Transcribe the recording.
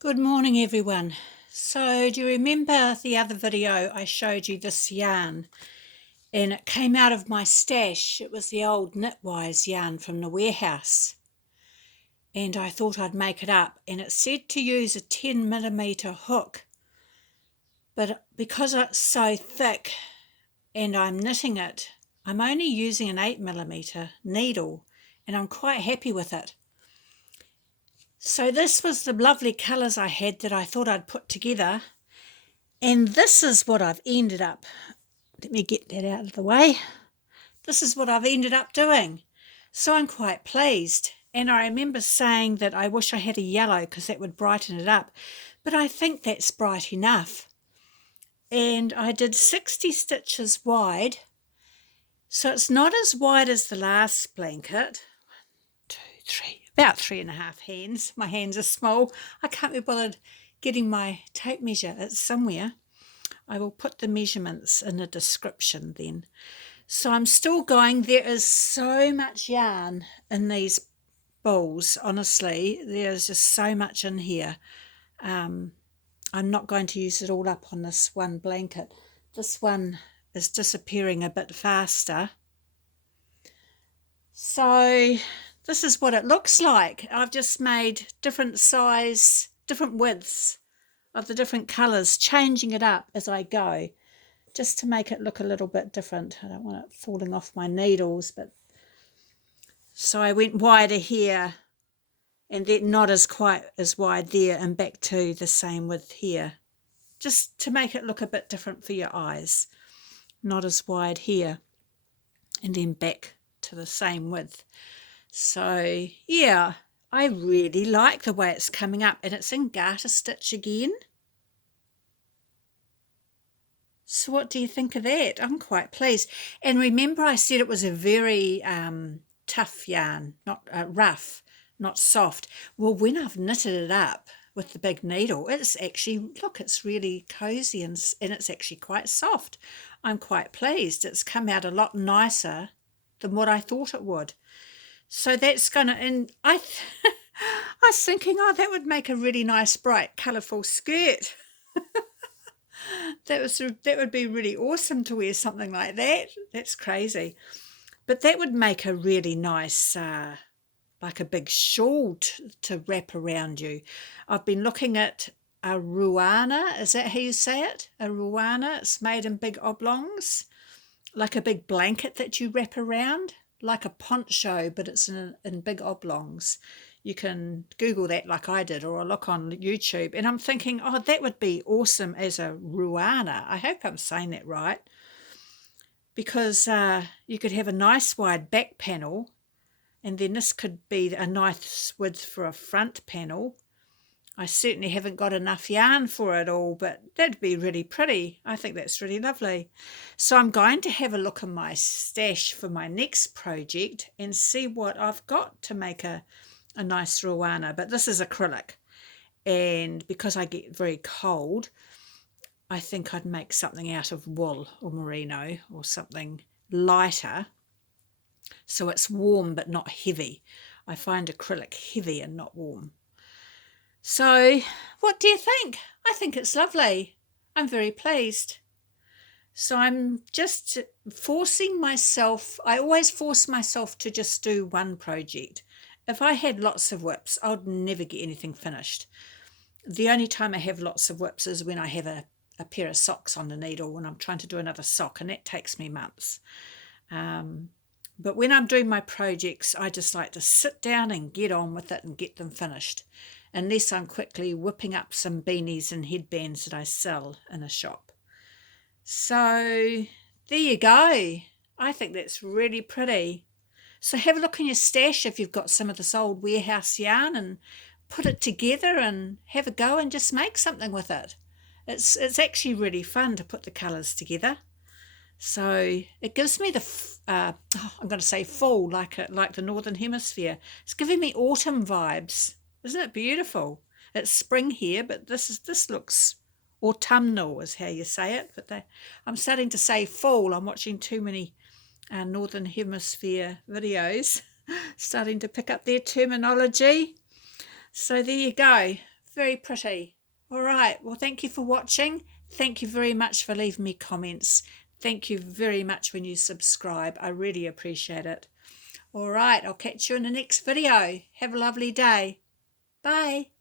Good morning, everyone. So, do you remember the other video I showed you this yarn? And it came out of my stash. It was the old Knitwise yarn from the warehouse. And I thought I'd make it up. And it said to use a 10mm hook. But because it's so thick and I'm knitting it, I'm only using an 8mm needle. And I'm quite happy with it. So this was the lovely colours I had that I thought I'd put together. And this is what I've ended up. Let me get that out of the way. This is what I've ended up doing. So I'm quite pleased. And I remember saying that I wish I had a yellow because that would brighten it up. But I think that's bright enough. And I did 60 stitches wide. So it's not as wide as the last blanket. 1, 2, 3, about 3.5 hands. My hands are small. I can't be bothered getting my tape measure. It's somewhere. I will put the measurements in the description then. So I'm still going. There is so much yarn in these bowls, honestly. There's just so much in here. I'm not going to use it all up on this one blanket. This one is disappearing a bit faster. So this is what it looks like. I've just made different size, different widths of the different colours, changing it up as I go, just to make it look a little bit different. I don't want it falling off my needles, but so I went wider here and then not as quite as wide there and back to the same width here, just to make it look a bit different for your eyes. Not as wide here and then back to the same width. So yeah, I really like the way it's coming up, and it's in garter stitch again. So what do you think of that? I'm quite pleased. And remember I said it was a very tough yarn, not rough, not soft. Well, when I've knitted it up with the big needle, it's actually, look, it's really cozy and it's actually quite soft. I'm quite pleased. It's come out a lot nicer than what I thought it would. So that's gonna, and I was thinking, oh, that would make a really nice, bright, colourful skirt. That would be really awesome to wear something like that. That's crazy. But that would make a really nice, like a big shawl to wrap around you. I've been looking at a ruana. Is that how you say it? A ruana. It's made in big oblongs, like a big blanket that you wrap around, like a poncho, but it's in big oblongs. You can Google that like I did, or look on YouTube. And I'm thinking, oh, that would be awesome as a ruana. I hope I'm saying that right. Because you could have a nice wide back panel, and then this could be a nice width for a front panel. I certainly haven't got enough yarn for it all, but that'd be really pretty. I think that's really lovely. So I'm going to have a look in my stash for my next project and see what I've got to make a nice ruana. But this is acrylic, and because I get very cold, I think I'd make something out of wool or merino or something lighter, so it's warm but not heavy. I find acrylic heavy and not warm. So what do you think? I think it's lovely. I'm very pleased. So I'm just forcing myself. I always force myself to just do one project. If I had lots of whips, I'd never get anything finished. The only time I have lots of whips is when I have a pair of socks on the needle when I'm trying to do another sock, and that takes me months. But when I'm doing my projects, I just like to sit down and get on with it and get them finished, unless I'm quickly whipping up some beanies and headbands that I sell in a shop. So there you go. I think that's really pretty. So have a look in your stash if you've got some of this old warehouse yarn, and put it together and have a go and just make something with it. It's actually really fun to put the colours together. So it gives me the, I'm going to say fall, like the Northern Hemisphere. It's giving me autumn vibes. Isn't it beautiful? It's spring here, but this looks autumnal is how you say it. But I'm starting to say fall. I'm watching too many Northern Hemisphere videos, starting to pick up their terminology. So there you go. Very pretty. All right. Well, thank you for watching. Thank you very much for leaving me comments. Thank you very much when you subscribe. I really appreciate it. All right. I'll catch you in the next video. Have a lovely day. Bye.